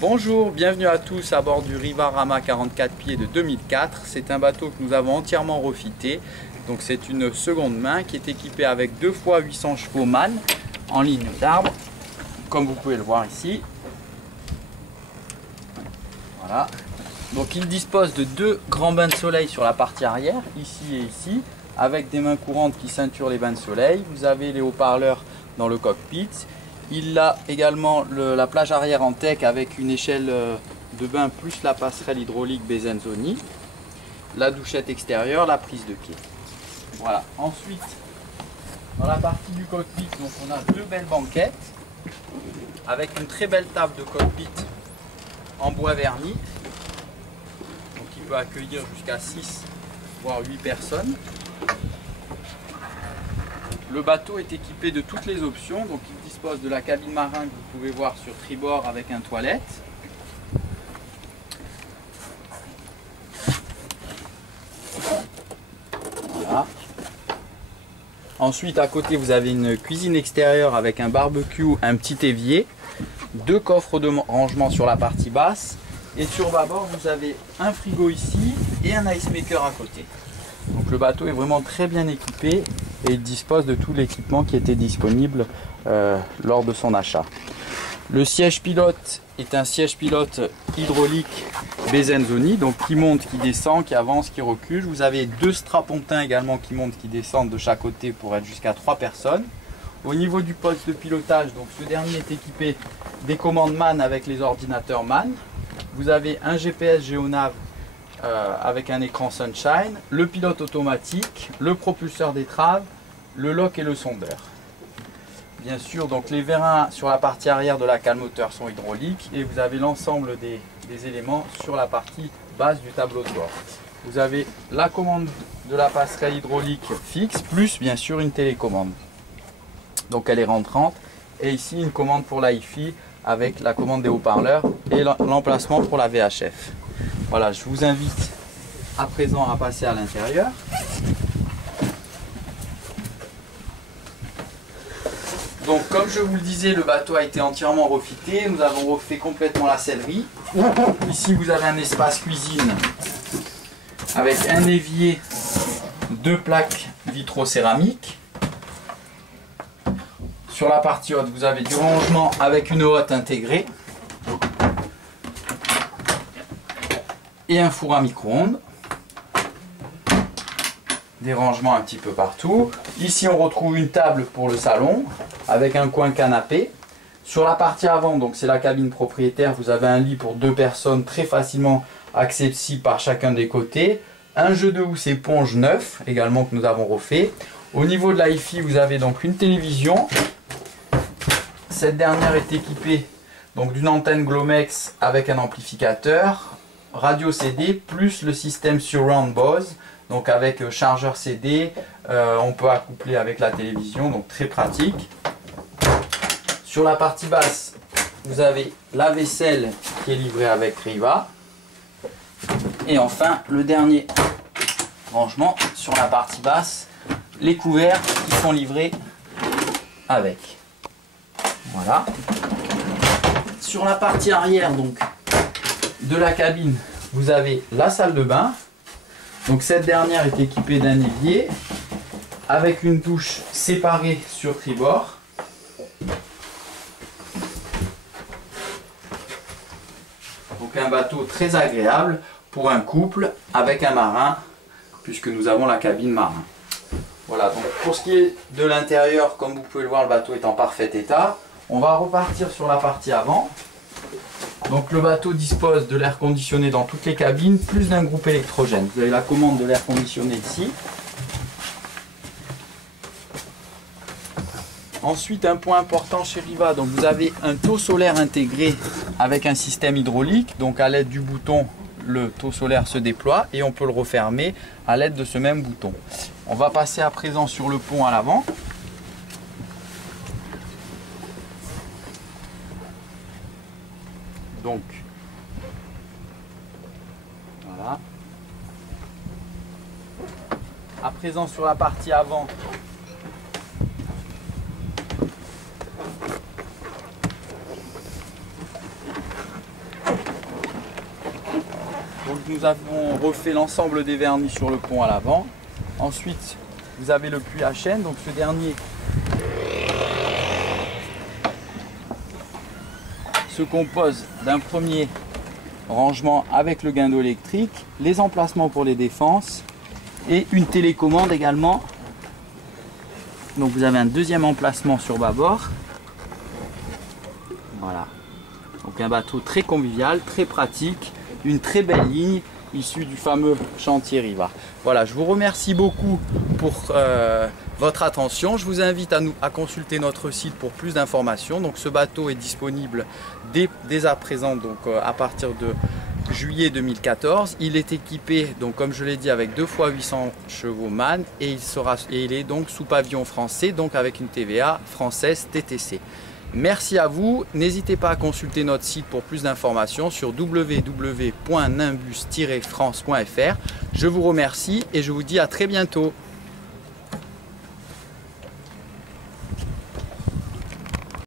Bonjour, bienvenue à tous à bord du Riva Rama 44 pieds de 2004. C'est un bateau que nous avons entièrement refité. Donc c'est une seconde main qui est équipée avec 2 fois 800 chevaux MAN en ligne d'arbre, comme vous pouvez le voir ici. Voilà. Donc il dispose de 2 grands bains de soleil sur la partie arrière, ici et ici, avec des mains courantes qui ceinturent les bains de soleil. Vous avez les haut-parleurs dans le cockpit. Il a également la plage arrière en teck avec une échelle de bain plus la passerelle hydraulique Bezenzoni, la douchette extérieure, la prise de quai. Voilà. Ensuite, dans la partie du cockpit, donc on a 2 belles banquettes avec une très belle table de cockpit en bois verni, donc il peut accueillir jusqu'à 6 voire 8 personnes. Le bateau est équipé de toutes les options, donc il dispose de la cabine marin que vous pouvez voir sur tribord avec un toilette. Voilà. Ensuite à côté vous avez une cuisine extérieure avec un barbecue, un petit évier, 2 coffres de rangement sur la partie basse et sur bâbord vous avez un frigo ici et un ice maker à côté. Donc le bateau est vraiment très bien équipé et il dispose de tout l'équipement qui était disponible lors de son achat. Le siège pilote est un siège pilote hydraulique Bezenzoni, donc qui monte, qui descend, qui avance, qui recule. Vous avez 2 strapontins également qui montent, qui descendent de chaque côté pour être jusqu'à 3 personnes. Au niveau du poste de pilotage, donc ce dernier est équipé des commandes MAN avec les ordinateurs MAN. Vous avez un GPS GeoNav avec un écran Sunshine, le pilote automatique, le propulseur d'étrave, le lock et le sondeur. Bien sûr, donc les vérins sur la partie arrière de la cale moteur sont hydrauliques et vous avez l'ensemble des éléments sur la partie basse du tableau de bord. Vous avez la commande de la passerelle hydraulique fixe plus bien sûr une télécommande. Donc elle est rentrante et ici une commande pour la hi-fi avec la commande des haut-parleurs et l'emplacement pour la VHF. Voilà, je vous invite à présent à passer à l'intérieur. Donc comme je vous le disais, le bateau a été entièrement refité. Nous avons refait complètement la sellerie. Ici vous avez un espace cuisine avec un évier, 2 plaques vitrocéramiques. Sur la partie haute, vous avez du rangement avec une hotte intégrée et un four à micro-ondes. Des rangements un petit peu partout. Ici on retrouve une table pour le salon avec un coin canapé. Sur la partie avant, donc c'est la cabine propriétaire, vous avez un lit pour 2 personnes très facilement accessible par chacun des côtés. Un jeu de housse éponge neuf également que nous avons refait. Au niveau de la hi-fi, vous avez donc une télévision. Cette dernière est équipée donc d'une antenne Glomex avec un amplificateur, radio CD plus le système Surround Bose, donc avec chargeur CD, on peut accoupler avec la télévision, donc très pratique. Sur la partie basse, vous avez la vaisselle qui est livrée avec Riva. Et enfin, le dernier rangement sur la partie basse, les couverts qui sont livrés avec. Voilà. Sur la partie arrière donc de la cabine, vous avez la salle de bain. Donc cette dernière est équipée d'un évier avec une douche séparée sur tribord. Donc un bateau très agréable pour un couple avec un marin, puisque nous avons la cabine marin. Voilà, donc pour ce qui est de l'intérieur, comme vous pouvez le voir, le bateau est en parfait état. On va repartir sur la partie avant. Donc le bateau dispose de l'air conditionné dans toutes les cabines, plus d'un groupe électrogène. Vous avez la commande de l'air conditionné ici. Ensuite, un point important chez Riva, donc vous avez un taux solaire intégré avec un système hydraulique. Donc à l'aide du bouton, le taux solaire se déploie et on peut le refermer à l'aide de ce même bouton. On va passer à présent sur le pont à l'avant. Donc, voilà. À présent sur la partie avant, Donc nous avons refait l'ensemble des vernis sur le pont à l'avant. Ensuite, vous avez le puits à chaîne. Donc ce dernier se compose d'un premier rangement avec le guindeau électrique, les emplacements pour les défenses et une télécommande également. Donc vous avez un deuxième emplacement sur bâbord. Voilà. Donc un bateau très convivial, très pratique, une très belle ligne issue du fameux chantier Riva. Voilà, je vous remercie beaucoup pour votre attention. Je vous invite à consulter notre site pour plus d'informations. Donc ce bateau est disponible dès à présent, donc à partir de juillet 2014. Il est équipé, donc comme je l'ai dit, avec 2 x 800 chevaux MAN et il est donc sous pavillon français, donc avec une TVA française TTC. Merci à vous, n'hésitez pas à consulter notre site pour plus d'informations sur www.nimbus-france.fr. Je vous remercie et je vous dis à très bientôt.